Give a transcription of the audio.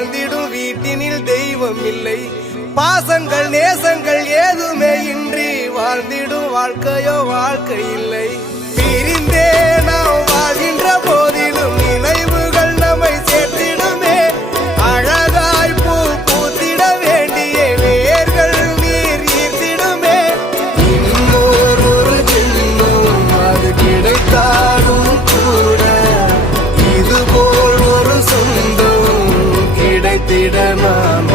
வாழ்ந்திடும் வீட்டினில் தெய்வம் இல்லை. பாசங்கள் நேசங்கள் ஏதுமே இன்றி வாழ்ந்திடும் வாழ்க்கையோ வாழ்க்கை இல்லை. பிரிந்தே நாம் வாழ்கின்ற போதிலும் நினைவுகள் நம்மை சேர்த்திடுமே. அழகாய் பூ பூத்திட வேண்டிய வேர்கள் நீர் ஈர்த்திடுமே. இன்னொரு ஜென்மம் அது கிடைத்தாலும் கூட இதுபோல் ஒரு சொந்தம் கிடைத்திட நாம்